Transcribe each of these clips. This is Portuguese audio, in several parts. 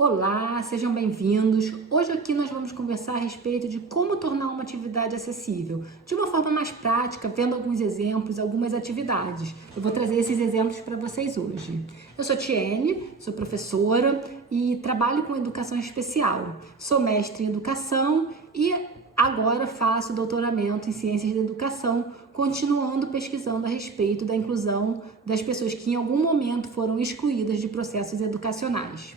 Olá, sejam bem-vindos. Hoje aqui nós vamos conversar a respeito de como tornar uma atividade acessível, de uma forma mais prática, vendo alguns exemplos, algumas atividades. Eu vou trazer esses exemplos para vocês hoje. Eu sou Tiene, sou professora e trabalho com educação especial. Sou mestre em educação e agora faço doutoramento em ciências da educação, continuando pesquisando a respeito da inclusão das pessoas que em algum momento foram excluídas de processos educacionais.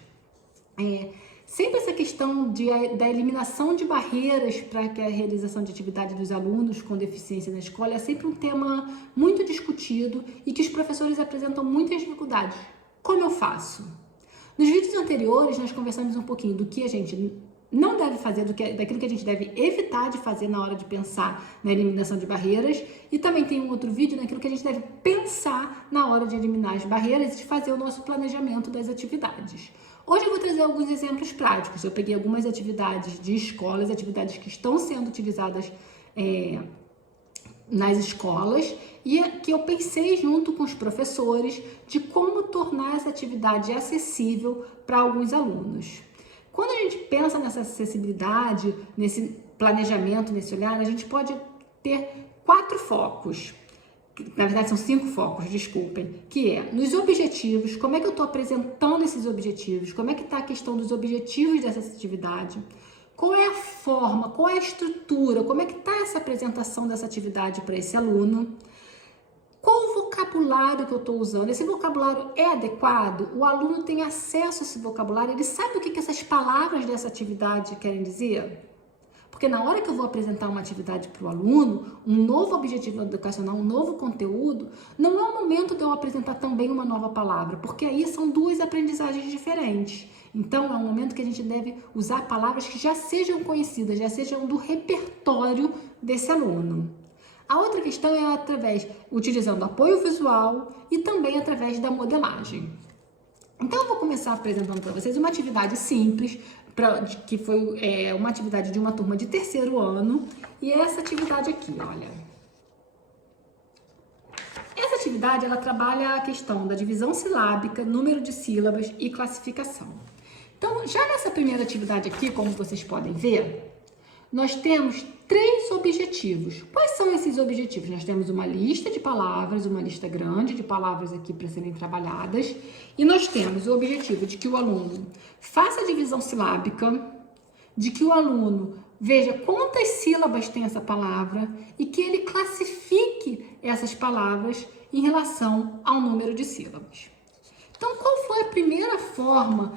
Sempre essa questão da eliminação de barreiras para a realização de atividade dos alunos com deficiência na escola é sempre um tema muito discutido e que os professores apresentam muitas dificuldades. Como eu faço? Nos vídeos anteriores nós conversamos um pouquinho do que a gente não deve fazer, daquilo que a gente deve evitar de fazer na hora de pensar na eliminação de barreiras, e também tem um outro vídeo naquilo que a gente deve pensar na hora de eliminar as barreiras e de fazer o nosso planejamento das atividades. Hoje eu vou trazer alguns exemplos práticos. Eu peguei algumas atividades de escolas, atividades que estão sendo utilizadas nas escolas e que eu pensei junto com os professores de como tornar essa atividade acessível para alguns alunos. Quando a gente pensa nessa acessibilidade, nesse planejamento, nesse olhar, a gente pode ter 4 focos. Na verdade são 5 focos, desculpem, que é nos objetivos, como é que eu estou apresentando esses objetivos, como é que está a questão dos objetivos dessa atividade, qual é a forma, qual é a estrutura, como é que está essa apresentação dessa atividade para esse aluno, qual o vocabulário que eu estou usando, esse vocabulário é adequado, o aluno tem acesso a esse vocabulário, ele sabe o que essas palavras dessa atividade querem dizer? Porque na hora que eu vou apresentar uma atividade para o aluno, um novo objetivo educacional, um novo conteúdo, não é o momento de eu apresentar também uma nova palavra, porque aí são 2 aprendizagens diferentes. Então, é um momento que a gente deve usar palavras que já sejam conhecidas, já sejam do repertório desse aluno. A outra questão é utilizando apoio visual e também através da modelagem. Então, eu vou começar apresentando para vocês uma atividade simples, que foi uma atividade de uma turma de 3º ano, e essa atividade aqui, olha. Essa atividade, ela trabalha a questão da divisão silábica, número de sílabas e classificação. Então, já nessa primeira atividade aqui, como vocês podem ver, nós temos 3 objetivos. Quais são esses objetivos? Nós temos uma lista de palavras, uma lista grande de palavras aqui para serem trabalhadas, e nós temos o objetivo de que o aluno faça a divisão silábica, de que o aluno veja quantas sílabas tem essa palavra e que ele classifique essas palavras em relação ao número de sílabas. Então, qual foi a primeira forma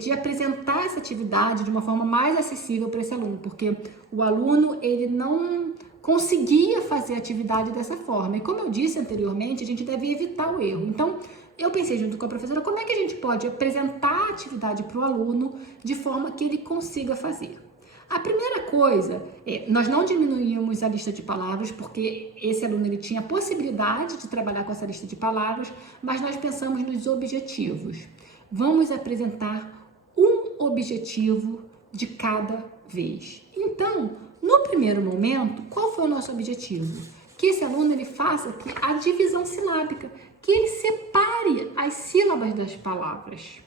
de apresentar essa atividade de uma forma mais acessível para esse aluno? Porque o aluno, ele não conseguia fazer a atividade dessa forma. E como eu disse anteriormente, a gente deve evitar o erro. Então, eu pensei junto com a professora, como é que a gente pode apresentar a atividade para o aluno de forma que ele consiga fazer? A primeira coisa nós não diminuímos a lista de palavras, porque esse aluno ele tinha a possibilidade de trabalhar com essa lista de palavras, mas nós pensamos nos objetivos. Vamos apresentar um objetivo de cada vez. Então, no primeiro momento, qual foi o nosso objetivo? Que esse aluno ele faça aqui a divisão silábica, que ele separe as sílabas das palavras.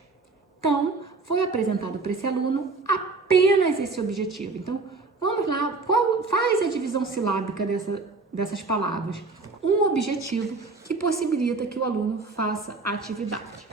Então, foi apresentado para esse aluno apenas esse objetivo. Então, vamos lá, faz a divisão silábica dessas palavras. Um objetivo que possibilita que o aluno faça a atividade.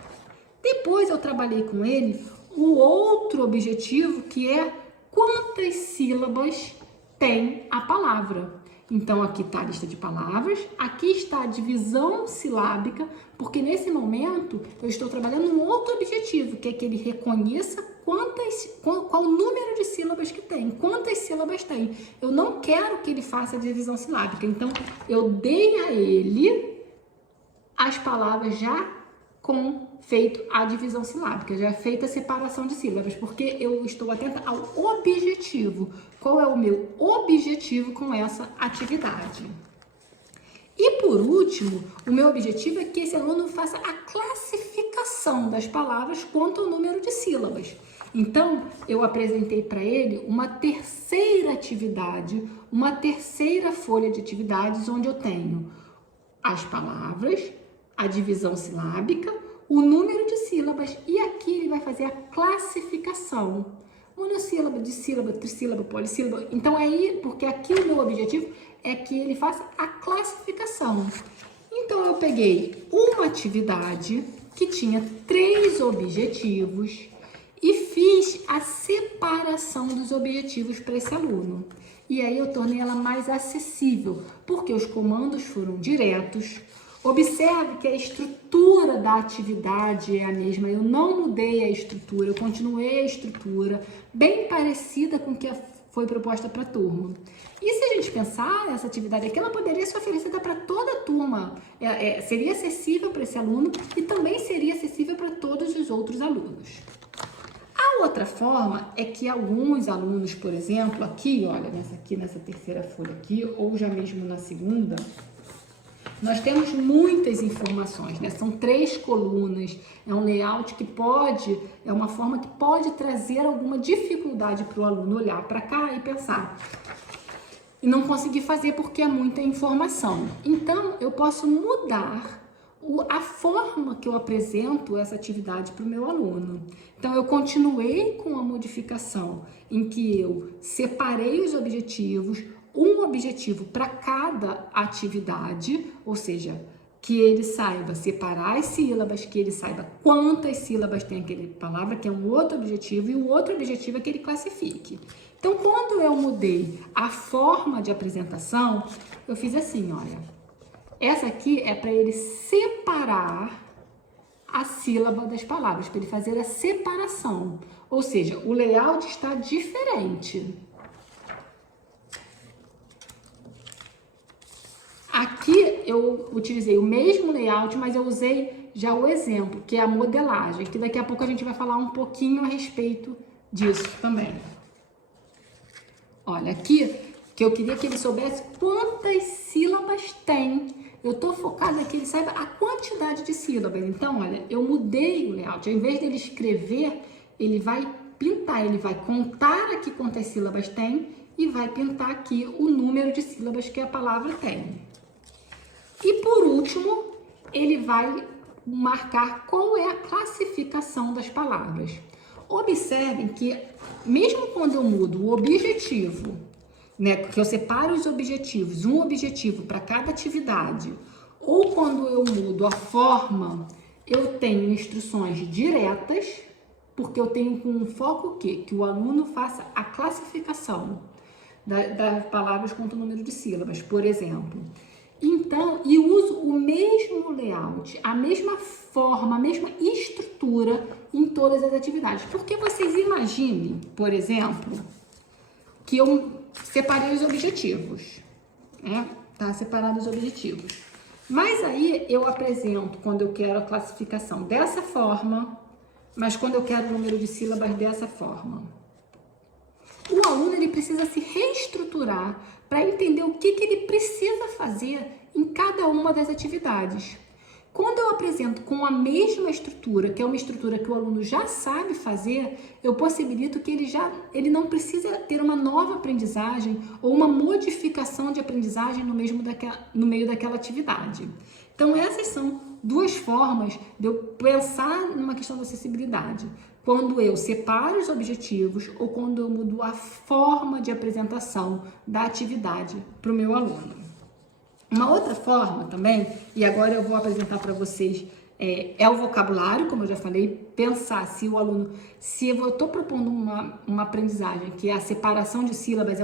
Depois eu trabalhei com ele o outro objetivo, que é quantas sílabas tem a palavra. Então, aqui está a lista de palavras, aqui está a divisão silábica, porque nesse momento eu estou trabalhando um outro objetivo, que é que ele reconheça qual o número de sílabas que tem, quantas sílabas tem. Eu não quero que ele faça a divisão silábica, então eu dei a ele as palavras já com feito a divisão silábica, já feita a separação de sílabas, porque eu estou atenta ao objetivo. Qual é o meu objetivo com essa atividade? E por último, o meu objetivo é que esse aluno faça a classificação das palavras quanto ao número de sílabas. Então, eu apresentei para ele uma terceira atividade, uma terceira folha de atividades, onde eu tenho as palavras, a divisão silábica, o número de sílabas, e aqui ele vai fazer fazer a classificação. Monossílaba, dissílaba, trissílaba, polissílaba. Então aí, porque aqui o meu objetivo é que ele faça a classificação. Então eu peguei uma atividade que tinha 3 objetivos e fiz a separação dos objetivos para esse aluno. E aí eu tornei ela mais acessível, porque os comandos foram diretos. Observe que a estrutura da atividade é a mesma, eu não mudei a estrutura, eu continuei a estrutura, bem parecida com o que foi proposta para a turma. E se a gente pensar, essa atividade aqui, ela poderia ser oferecida para toda a turma, seria acessível para esse aluno e também seria acessível para todos os outros alunos. A outra forma é que alguns alunos, por exemplo, aqui, olha, nessa terceira folha aqui, ou já mesmo na segunda, nós temos muitas informações, né? São 3 colunas, é um layout que é uma forma que pode trazer alguma dificuldade para o aluno olhar para cá e pensar. E não conseguir fazer porque é muita informação. Então, eu posso mudar a forma que eu apresento essa atividade para o meu aluno. Então, eu continuei com a modificação em que eu separei os objetivos, um objetivo para cada atividade, ou seja, que ele saiba separar as sílabas, que ele saiba quantas sílabas tem aquela palavra, que é um outro objetivo, e o outro objetivo é que ele classifique. Então, quando eu mudei a forma de apresentação, eu fiz assim, olha, essa aqui é para ele separar a sílaba das palavras, para ele fazer a separação, ou seja, o layout está diferente. Aqui eu utilizei o mesmo layout, mas eu usei já o exemplo, que é a modelagem, que daqui a pouco a gente vai falar um pouquinho a respeito disso também. Olha, aqui que eu queria que ele soubesse quantas sílabas tem. Eu tô focada aqui, ele saiba a quantidade de sílabas. Então, olha, eu mudei o layout. Ao invés dele escrever, ele vai pintar, ele vai contar aqui quantas sílabas tem e vai pintar aqui o número de sílabas que a palavra tem. E por último, ele vai marcar qual é a classificação das palavras. Observem que, mesmo quando eu mudo o objetivo, né, que eu separo os objetivos, um objetivo para cada atividade, ou quando eu mudo a forma, eu tenho instruções diretas, porque eu tenho com foco o quê? Que o aluno faça a classificação das palavras quanto ao número de sílabas, por exemplo. Então, e uso o mesmo layout, a mesma forma, a mesma estrutura em todas as atividades. Porque vocês imaginem, por exemplo, que eu separei os objetivos, né? Tá separado os objetivos. Mas aí eu apresento, quando eu quero a classificação dessa forma, mas quando eu quero o número de sílabas dessa forma. O aluno, ele precisa se reestruturar para entender o que ele precisa fazer em cada uma das atividades. Quando eu apresento com a mesma estrutura, que é uma estrutura que o aluno já sabe fazer, eu possibilito que ele não precisa ter uma nova aprendizagem ou uma modificação de aprendizagem no meio daquela atividade. Então, essas são 2 formas de eu pensar numa questão de acessibilidade. Quando eu separo os objetivos ou quando eu mudo a forma de apresentação da atividade para o meu aluno. Uma outra forma também, e agora eu vou apresentar para vocês, é o vocabulário, como eu já falei, pensar se o aluno, se eu estou propondo uma aprendizagem, que é a separação de sílabas,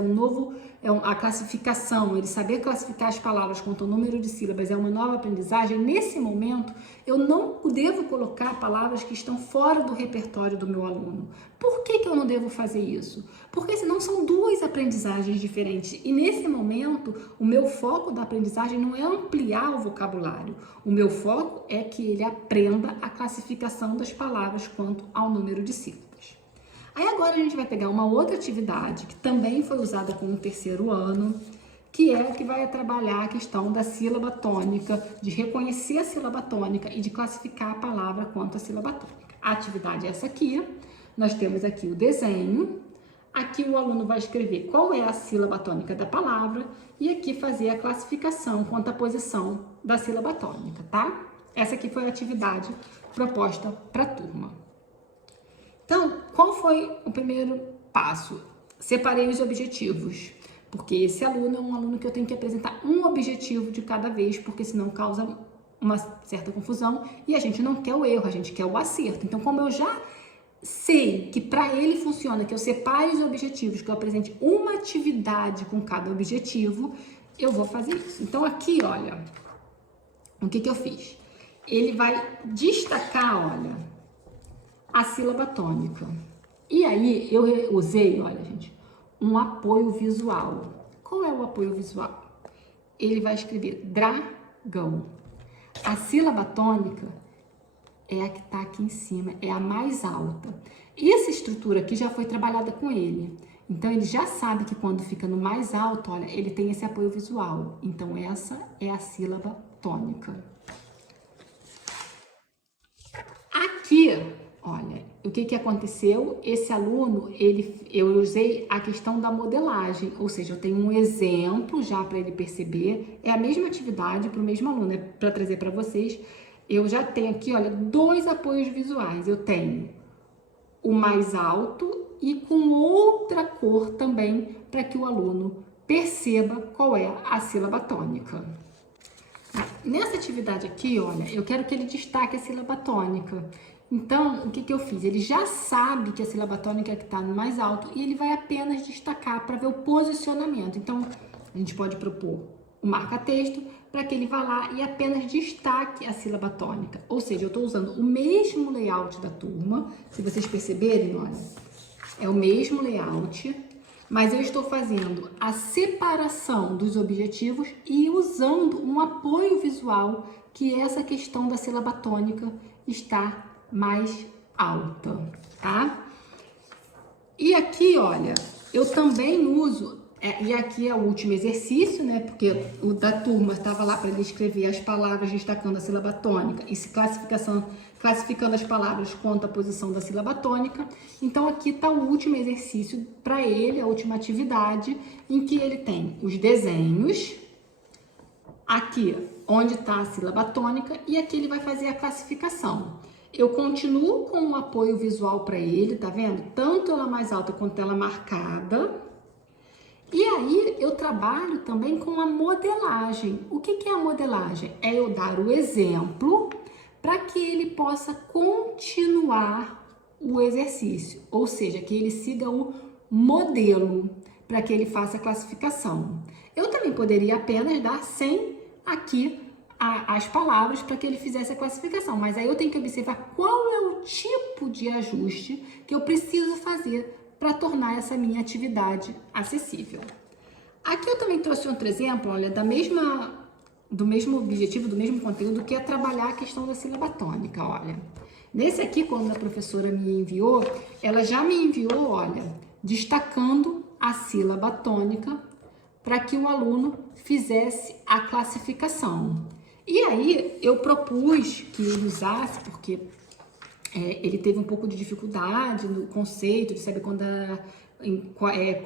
a classificação, ele saber classificar as palavras quanto ao número de sílabas é uma nova aprendizagem, nesse momento eu não devo colocar palavras que estão fora do repertório do meu aluno. Por que eu não devo fazer isso? Porque senão são 2 aprendizagens diferentes e nesse momento o meu foco da aprendizagem não é ampliar o vocabulário, o meu foco é que ele aprenda a classificação das palavras quanto ao número de sílabas. Aí agora a gente vai pegar uma outra atividade que também foi usada com o 3º ano, que é que vai trabalhar a questão da sílaba tônica, de reconhecer a sílaba tônica e de classificar a palavra quanto à sílaba tônica. A atividade é essa aqui, nós temos aqui o desenho, aqui o aluno vai escrever qual é a sílaba tônica da palavra e aqui fazer a classificação quanto à posição da sílaba tônica, tá? Essa aqui foi a atividade proposta para a turma. qual foi o primeiro passo? Separei os objetivos, porque esse aluno é um aluno que eu tenho que apresentar um objetivo de cada vez, porque senão causa uma certa confusão e a gente não quer o erro, a gente quer o acerto. Então, como eu já sei que para ele funciona, que eu separe os objetivos, que eu apresente uma atividade com cada objetivo, eu vou fazer isso. Então, aqui, olha, o que eu fiz? Ele vai destacar, olha, a sílaba tônica. E aí, eu usei, olha, gente, um apoio visual. Qual é o apoio visual? Ele vai escrever dragão. A sílaba tônica é a que está aqui em cima, é a mais alta. E essa estrutura aqui já foi trabalhada com ele. Então, ele já sabe que quando fica no mais alto, olha, ele tem esse apoio visual. Então, essa é a sílaba tônica. Aqui, olha, o que aconteceu? Esse aluno, eu usei a questão da modelagem, ou seja, eu tenho um exemplo já para ele perceber, é a mesma atividade para o mesmo aluno, é para trazer para vocês. Eu já tenho aqui, olha, 2 apoios visuais. Eu tenho o mais alto e com outra cor também, para que o aluno perceba qual é a sílaba tônica. Nessa atividade aqui, olha, eu quero que ele destaque a sílaba tônica. Então, o que eu fiz? Ele já sabe que a sílaba tônica é que está no mais alto e ele vai apenas destacar para ver o posicionamento. Então, a gente pode propor o marca-texto para que ele vá lá e apenas destaque a sílaba tônica. Ou seja, eu estou usando o mesmo layout da turma. Se vocês perceberem, olha, é o mesmo layout, mas eu estou fazendo a separação dos objetivos e usando um apoio visual, que é essa questão da sílaba tônica está mais alta, tá? E aqui, olha, eu também uso, e aqui é o último exercício, né? Porque o da turma estava lá para ele escrever as palavras destacando a sílaba tônica e se classificando as palavras quanto à posição da sílaba tônica. Então, aqui está o último exercício para ele, a última atividade, em que ele tem os desenhos, aqui onde está a sílaba tônica, e aqui ele vai fazer a classificação. Eu continuo com um apoio visual para ele, tá vendo? Tanto ela mais alta quanto ela marcada. E aí, eu trabalho também com a modelagem. O que é a modelagem? É eu dar o exemplo para que ele possa continuar o exercício. Ou seja, que ele siga o modelo para que ele faça a classificação. Eu também poderia apenas dar sem aqui as palavras para que ele fizesse a classificação, mas aí eu tenho que observar qual é o tipo de ajuste que eu preciso fazer para tornar essa minha atividade acessível. Aqui eu também trouxe outro exemplo, olha, do mesmo objetivo, do mesmo conteúdo, que é trabalhar a questão da sílaba tônica, olha. Nesse aqui, quando a professora me enviou, ela já me enviou, olha, destacando a sílaba tônica para que o aluno fizesse a classificação. E aí, eu propus que ele usasse, porque ele teve um pouco de dificuldade no conceito de saber quando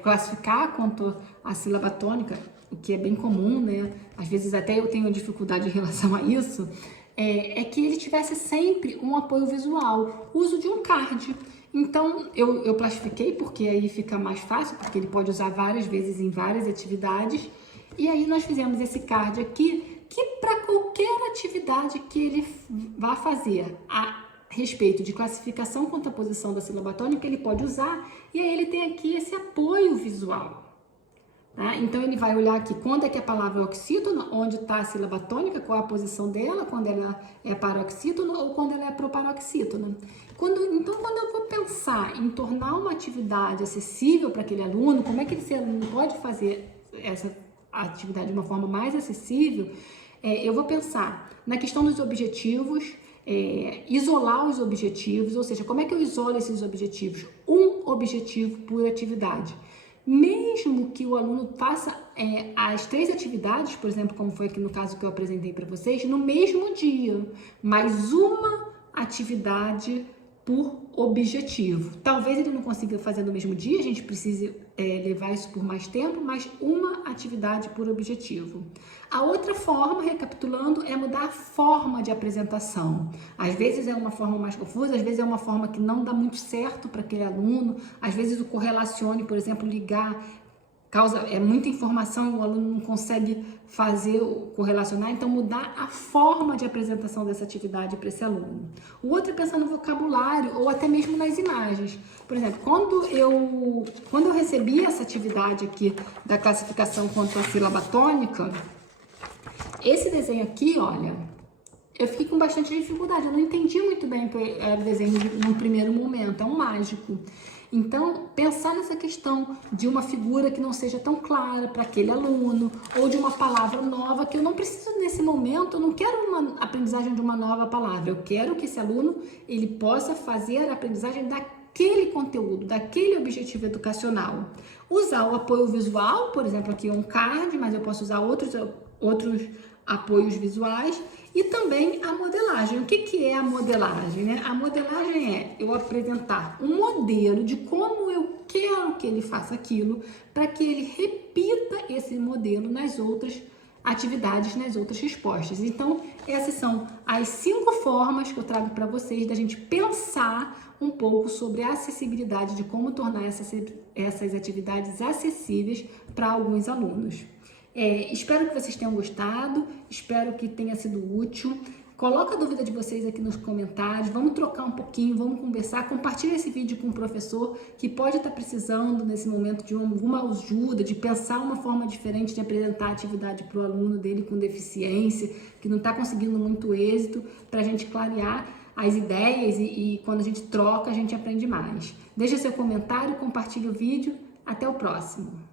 classificar quanto à sílaba tônica, o que é bem comum, né? Às vezes até eu tenho dificuldade em relação a isso, é que ele tivesse sempre um apoio visual, uso de um card. Então, eu plastifiquei, porque aí fica mais fácil, porque ele pode usar várias vezes em várias atividades. E aí nós fizemos esse card aqui, que para qualquer atividade que ele vá fazer a respeito de classificação quanto à posição da sílaba tônica, ele pode usar, e aí ele tem aqui esse apoio visual. Tá? Então, ele vai olhar aqui quando é que a palavra é oxítono, onde está a sílaba tônica, qual a posição dela, quando ela é paroxítono ou quando ela é proparoxítono. Então, quando eu vou pensar em tornar uma atividade acessível para aquele aluno, como é que esse aluno pode fazer essa atividade de uma forma mais acessível, eu vou pensar na questão dos objetivos, isolar os objetivos, ou seja, como é que eu isolo esses objetivos? Um objetivo por atividade. Mesmo que o aluno faça as 3 atividades, por exemplo, como foi aqui no caso que eu apresentei para vocês, no mesmo dia, mas uma atividade por objetivo. Talvez ele não consiga fazer no mesmo dia, a gente precise levar isso por mais tempo, mas uma atividade por objetivo. A outra forma, recapitulando, é mudar a forma de apresentação. Às vezes é uma forma mais confusa, às vezes é uma forma que não dá muito certo para aquele aluno, às vezes o correlacione, por exemplo, ligar, causa muita informação e o aluno não consegue fazer o correlacionar, então mudar a forma de apresentação dessa atividade para esse aluno. O outro é pensar no vocabulário ou até mesmo nas imagens. Por exemplo, quando eu recebi essa atividade aqui da classificação quanto à sílaba tônica, esse desenho aqui, olha, eu fiquei com bastante dificuldade, eu não entendi muito bem o que era o desenho num primeiro momento, é um mágico. Então, pensar nessa questão de uma figura que não seja tão clara para aquele aluno, ou de uma palavra nova, que eu não preciso nesse momento, eu não quero uma aprendizagem de uma nova palavra, eu quero que esse aluno ele possa fazer a aprendizagem daquele conteúdo, daquele objetivo educacional. Usar o apoio visual, por exemplo, aqui é um card, mas eu posso usar outros apoios visuais, e também a modelagem. O que é a modelagem, né? A modelagem é eu apresentar um modelo de como eu quero que ele faça aquilo, para que ele repita esse modelo nas outras atividades, nas outras respostas. Então, essas são as 5 formas que eu trago para vocês da gente pensar um pouco sobre a acessibilidade, de como tornar essas atividades acessíveis para alguns alunos. Espero que vocês tenham gostado, espero que tenha sido útil. Coloca a dúvida de vocês aqui nos comentários, vamos trocar um pouquinho, vamos conversar, compartilha esse vídeo com um professor que pode estar precisando nesse momento de alguma ajuda, de pensar uma forma diferente de apresentar a atividade para o aluno dele com deficiência, que não está conseguindo muito êxito, para a gente clarear as ideias e quando a gente troca, a gente aprende mais. Deixa seu comentário, compartilha o vídeo, até o próximo.